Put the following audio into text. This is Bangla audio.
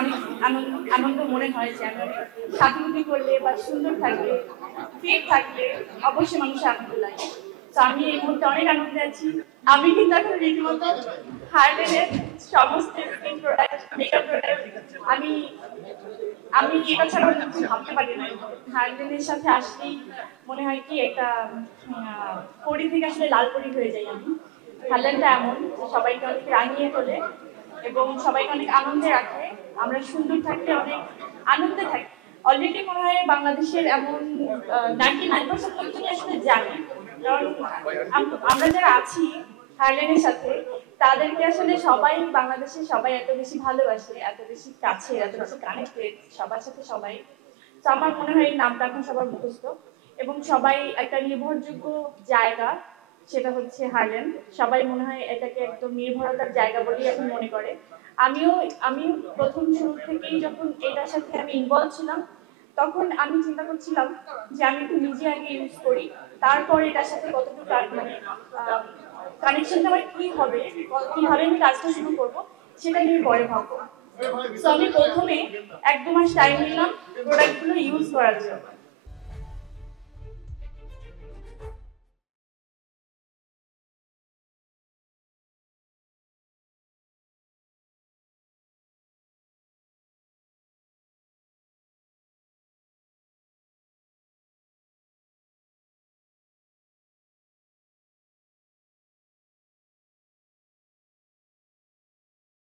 অনেক আনন্দ মনে হয় যে আমি স্বাধীনতা করলে বা সুন্দর থাকলে ফিট থাকলে অবশ্যই মানুষের আনন্দ লাগে। তো আমি এই মুহূর্তে অনেক আনন্দে আছি। আমি কিন্তু এখন রীতিমতো হার্ডেনের সমস্ত স্কিন প্রোডাক্ট মেকআপ প্রোডাক্ট আমি আমি এটা ছাড়া কিছু ভাবতে পারি না। হার্ডেনের সাথে আসলেই মনে হয় কি একটা পরি থেকে আসলে লাল পরি হয়ে যাই আমি। হার্লেনটা এমন যে সবাইকে অনেক রাঙিয়ে তোলে এবং সবাইকে অনেক আনন্দে রাখে। আমরা সুন্দর থাকলে অনেক আনন্দে থাকি। অলরেডি মনে হয় বাংলাদেশের এমন 99% লোকজনই আসলে জানে, কারণ আমরা যারা আছি হার্লেনের সাথে তাদেরকে আসলে সবাই বাংলাদেশে সবাই এত বেশি ভালোবাসে, এত বেশি কাছে, এত বেশি কানেক্টেড সবার সাথে সবাই। তো আমার মনে হয় এই নামটা এখন সবার মুখস্থ এবং সবাই একটা নির্ভরযোগ্য জায়গা, সেটা হচ্ছে হার্লেন। সবাই মনে হয় এটাকে একদম নির্ভরতার জায়গা বলেই এখন মনে করে। আমি প্রথম শুরু থেকেই যখন এটার সাথে আমি ইনভলভ ছিলাম তখন আমি চিন্তা করছিলাম যে আমি একটু নিজে আগে ইউজ করি, তারপরে এটার সাথে কতটুকু মানে কানেকশনটা আমার কি হবে, কিভাবে আমি কাজটা শুরু করবো সেটা নিয়ে পরে ভাববো। তো আমি প্রথমে 1-2 মাস টাইম নিলাম প্রোডাক্টগুলো ইউজ করার জন্য।